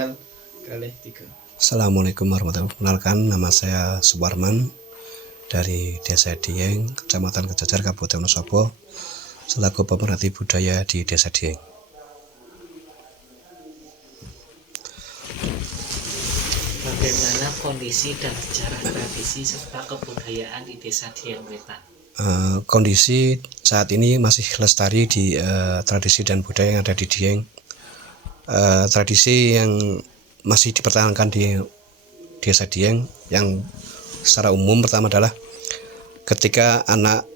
Kali tiga. Assalamualaikum warahmatullahi wabarakatuh. Kenalkan, nama saya Suparman dari Desa Dieng, Kecamatan Kejajar, Kabupaten Wonosobo, selaku pemerhati budaya di Desa Dieng. Bagaimana kondisi dan sejarah tradisi serta kebudayaan di Desa Dieng Wetan? Kondisi saat ini masih lestari di tradisi dan budaya yang ada di Dieng. Tradisi yang masih dipertahankan di Desa Dieng yang secara umum pertama adalah ketika anak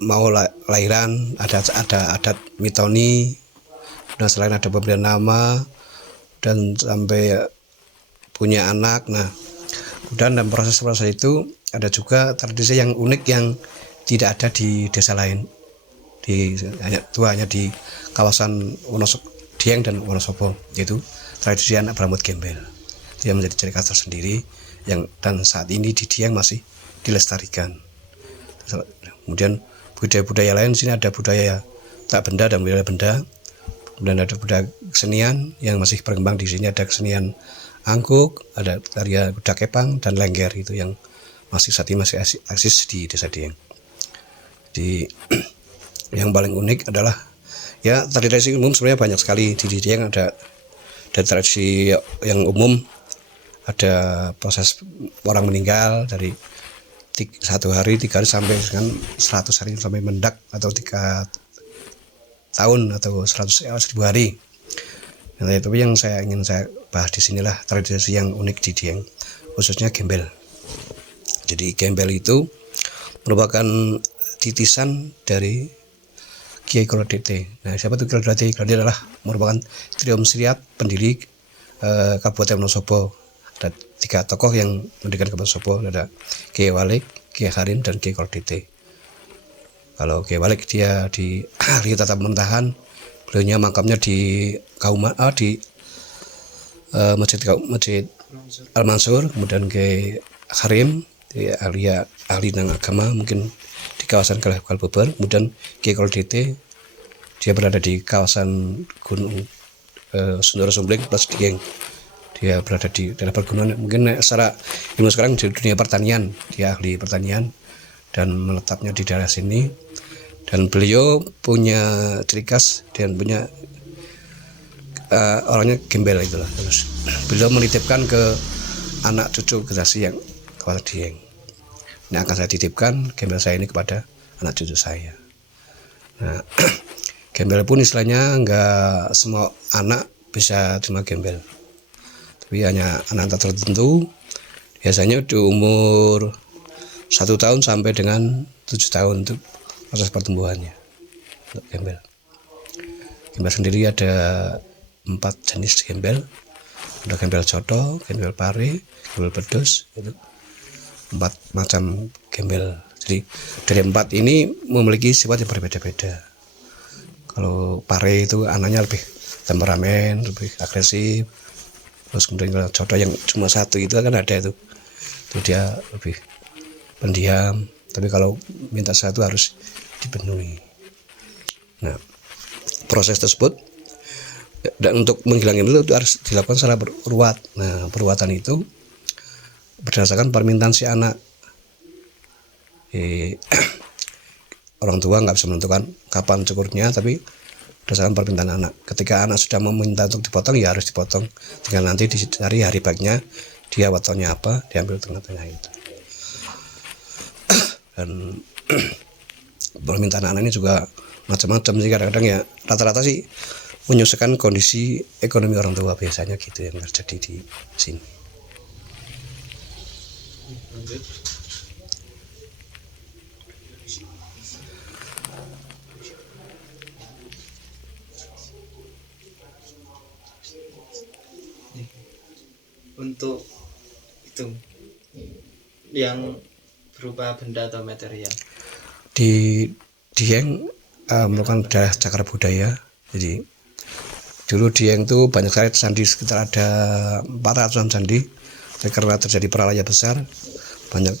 mau lahiran ada adat mitoni, dan selain ada pemberian nama dan sampai punya anak. Nah, dan dalam proses-proses itu ada juga tradisi yang unik yang tidak ada di desa lain, hanya di kawasan Dieng dan Wonosobo, yaitu tradisi anak berambut gembel. Itu yang menjadi ciri khas tersendiri dan saat ini di Dieng masih dilestarikan. Kemudian budaya-budaya lain, sini ada budaya tak benda dan budaya benda. Kemudian ada budaya kesenian yang masih berkembang di sini, ada kesenian angkuk, ada tarian kuda kepang dan lengger, itu yang saat ini masih eksis di Desa Dieng. Di yang paling unik adalah ya tradisi umum sebenarnya banyak sekali di Dieng. Ada tradisi yang umum, ada proses orang meninggal dari 1 hari, 3 hari sampai dengan 100 hari, sampai mendak atau 3 tahun atau 100 hari. Nah, tapi yang ingin saya bahas di sinilah tradisi yang unik di Dieng, khususnya gembel. Jadi gembel itu merupakan titisan dari Kiai Kolodete. Nah, siapa itu Kolodete? Kolodete adalah merupakan triumvirat pendiri Kabupaten Wonosobo. Ada 3 tokoh yang mendirikan Kabupaten Wonosobo, ada Kiai Walik, Kiai Harim, dan Kiai Kolodete. Kalau Kiai Walik dia di ahli tata pemerintahan, beliaunya makamnya di Masjid Al Mansur. Kemudian Kiai Harim dia ahli tentang agama, mungkin di kawasan Kalbober. Kemudian Kiai Kolodete dia berada di kawasan Gunung Sundoro Sumbling plus Dieng. Dia berada di daerah pergunungan, mungkin secara ilmu sekarang di dunia pertanian, dia ahli pertanian dan menetapnya di daerah sini. Dan beliau punya ciri khas dan punya orangnya gembel itulah. Terus beliau menitipkan ke anak cucu generasi yang kawasan Dieng. Ini akan saya titipkan gembel saya ini kepada anak cucu saya. Nah, gembel pun istilahnya enggak semua anak bisa terima gembel, tapi hanya anak tertentu, biasanya di umur 1 tahun sampai dengan 7 tahun untuk proses pertumbuhannya untuk gembel. Gembel sendiri ada 4 jenis gembel. Ada gembel coto, gembel pare, gembel pedus, itu 4 macam gembel. Jadi dari 4 ini memiliki sifat yang berbeda-beda. Kalau pare itu anaknya lebih temperamen, lebih agresif. Terus kemudian kalau coto yang cuma 1 itu kan ada itu dia lebih pendiam. Tapi kalau minta 1 harus dipenuhi. Nah, proses tersebut dan untuk menghilangkan itu harus dilakukan secara berurat. Nah, peruatan itu berdasarkan permintaan si anak. Orang tua nggak bisa menentukan kapan cukurnya, tapi berdasarkan permintaan anak. Ketika anak sudah meminta untuk dipotong, ya harus dipotong. Tinggal nanti dicari hari baiknya, dia watonnya apa, diambil tengah-tengah itu. Dan permintaan anak ini juga macam-macam sih. Kadang-kadang ya rata-rata sih menyesuaikan kondisi ekonomi orang tua, biasanya gitu yang terjadi di sini. Untuk itu yang berupa benda atau material Di Dieng merupakan daerah cagar budaya. Jadi dulu Dieng itu banyak sekali candi, sekitar ada 400-an candi. Tapi karena terjadi peralahan besar, banyak,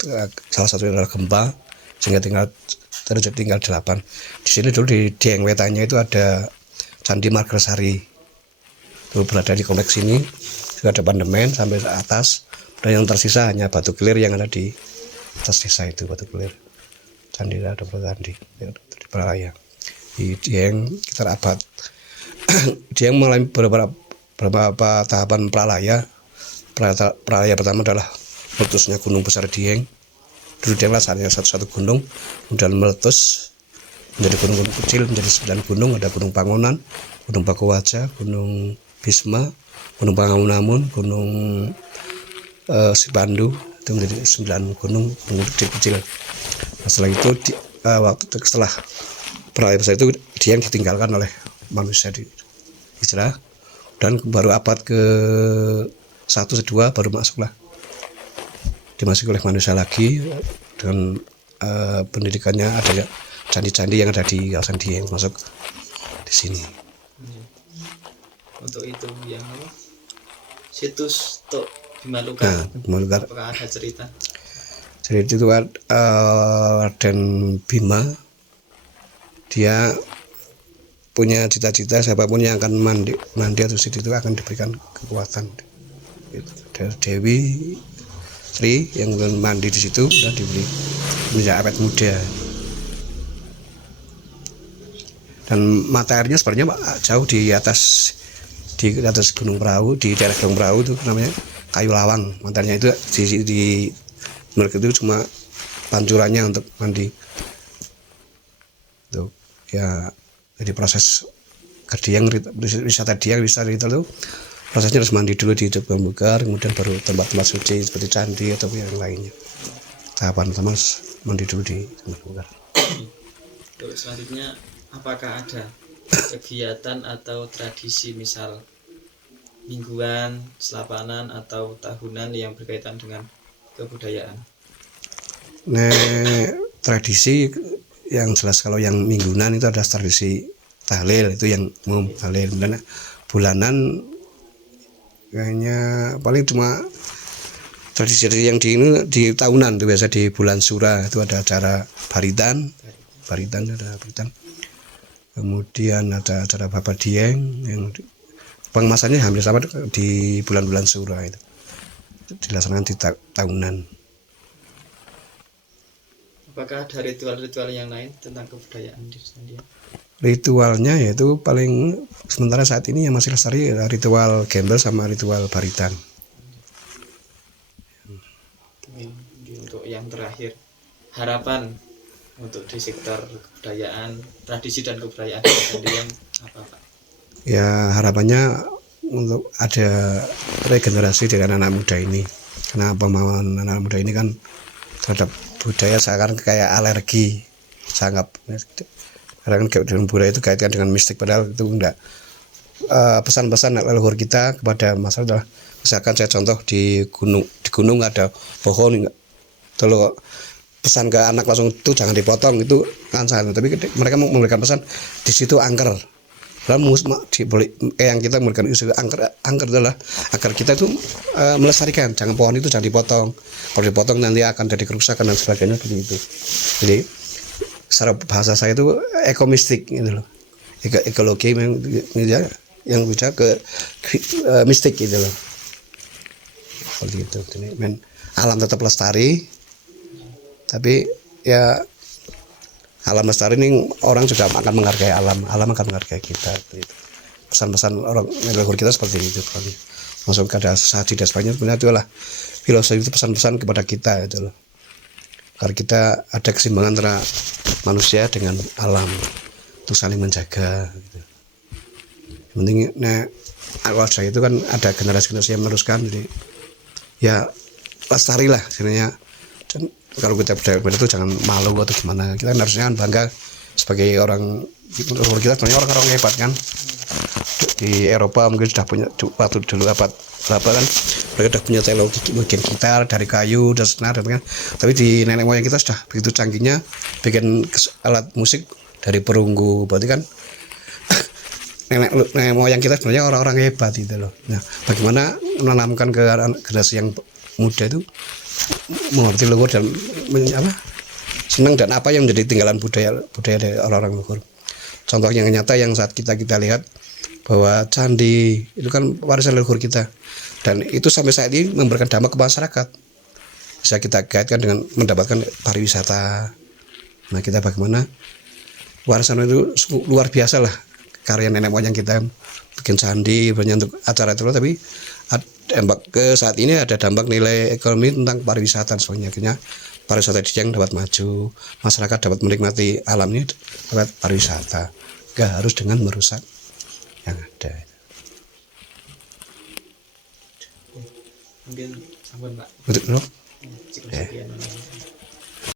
salah satunya adalah gempa, sehingga tinggal 8. Di sini dulu di Dieng Wetannya itu ada Candi Margasari, itu berada di kompleks ini. juga ada pandemen sampai ke atas, dan yang tersisa hanya batu kelir yang ada di atas desa itu, batu kelir candi ada candi di Pralaya di Dieng sekitar abad. Dieng mengalami beberapa tahapan Pralaya. Pralaya pertama adalah meletusnya gunung besar Dieng. Dulu Dieng hanya satu gunung, kemudian meletus menjadi gunung-gunung kecil, menjadi 9 gunung. Ada Gunung Pangonan, Gunung Pakuwaja, Gunung Bisma, Gunung Pangamunamun, Gunung Sipandu, itu menjadi 9 gunung kecil. Nah, setelah itu setelah Pralaya besar itu Dieng ditinggalkan oleh manusia di hijrah, dan baru abad ke 1 2 baru dimasuki oleh manusia lagi dengan pendidikannya. Ada candi-candi yang ada di kawasan Dieng masuk di sini. Untuk itu yang situs Tok Bimaluka, apakah ada cerita? Jadi itu Raden Bima, dia punya cita-cita siapapun yang akan mandi atau situ itu akan diberikan kekuatan. Dewi Sri yang mandi di situ dan diberi menjadi awet muda. Dan mata airnya sebenarnya jauh di atas Gunung Perahu, di daerah Gunung Perahu itu namanya Kayu Lawang. Matanya itu di mereka itu cuma pancurannya untuk mandi. Tuh ya, jadi proses ke Dieng, wisata Dieng, wisata itu prosesnya harus mandi dulu di Bambukar, kemudian baru tempat-tempat suci seperti candi atau yang lainnya. Tahapan pertama mandi dulu di Bambukar. Terus selanjutnya, apakah ada kegiatan atau tradisi misal mingguan, selapanan atau tahunan yang berkaitan dengan kebudayaan? Nah, tradisi yang jelas kalau yang mingguan itu ada tradisi tahlil, itu yang umum tahlil. Dan bulanan kayaknya paling cuma tradisi yang di tahunan itu biasa di bulan Sura itu ada acara baritan ada baritan. Kemudian ada acara Bapak Dieng yang pengemasannya hampir sama di bulan-bulan Sura itu dilaksanakan di tahunan. Apakah ada ritual-ritual yang lain tentang kebudayaan di Selandia? Ritualnya yaitu paling sementara saat ini yang masih lestari ritual gembel sama ritual baritan. Untuk yang terakhir, harapan untuk di sektor kebudayaan, tradisi dan kebudayaan di Selandia apa Pak? Ya harapannya untuk ada regenerasi dari anak-anak muda ini, karena pemahaman anak muda ini kan terhadap budaya sekarang kayak alergi, sangat karena kan dengan budaya itu kaitkan dengan mistik, padahal itu enggak. Pesan-pesan leluhur kita kepada masyarakat adalah, misalkan saya contoh di gunung ada pohon, kalau pesan ke anak langsung itu jangan dipotong, itu kan sangat, tapi mereka memberikan pesan di situ angker. Dalam yang kita memberikan isu angker adalah agar kita itu melestarikan, jangan pohon itu jangan dipotong. Kalau dipotong nanti akan jadi kerusakan dan sebagainya seperti itu. Jadi secara bahasa saya itu ekomistik gitu loh, ekologi yang bisa ke mistik gitu loh, seperti itu. Jadi alam tetap lestari, tapi ya alam lestari ini orang juga akan menghargai alam akan menghargai kita. Gitu. Pesan-pesan orang leluhur kita seperti itu. Masuk ke ada sesaji dan sebagainya, sebenarnya itu adalah filosofi, itu pesan-pesan kepada kita itu loh. Agar kita ada keseimbangan antara manusia dengan alam, untuk saling menjaga. Gitu. Yang penting, kalau saya itu kan ada generasi-generasi yang meneruskan, jadi ya lestari lah sebenarnya. Kalau kita budaya itu jangan malu atau gimana, kita harusnya kan bangga sebagai orang, kita sebenarnya orang-orang hebat kan. Di Eropa mungkin sudah punya waktu dulu abad berapa kan, mereka sudah punya teknologi bikin gitar dari kayu dan senar kan. Tapi di nenek moyang kita sudah begitu canggihnya bikin alat musik dari perunggu, berarti kan nenek moyang kita sebenarnya orang-orang hebat gitu loh. Nah, bagaimana menanamkan ke generasi yang muda itu mengerti leluhur dan senang dan apa yang menjadi tinggalan budaya dari orang-orang leluhur. Contoh yang nyata yang saat kita lihat bahwa candi itu kan warisan leluhur kita. dan itu sampai saat ini memberikan dampak ke masyarakat. Bisa kita kaitkan dengan mendapatkan pariwisata. Nah, kita bagaimana warisan itu luar biasa lah, karya nenek moyang kita bikin candi banyak untuk acara itu, tapi dampak ke saat ini ada dampak nilai ekonomi tentang pariwisata semuanya. Akhirnya pariwisata di Dieng dapat maju, masyarakat dapat menikmati alamnya lewat pariwisata, nggak harus dengan merusak yang ada. Mungkin sampun Pak. Betul loh. Cukup sekian.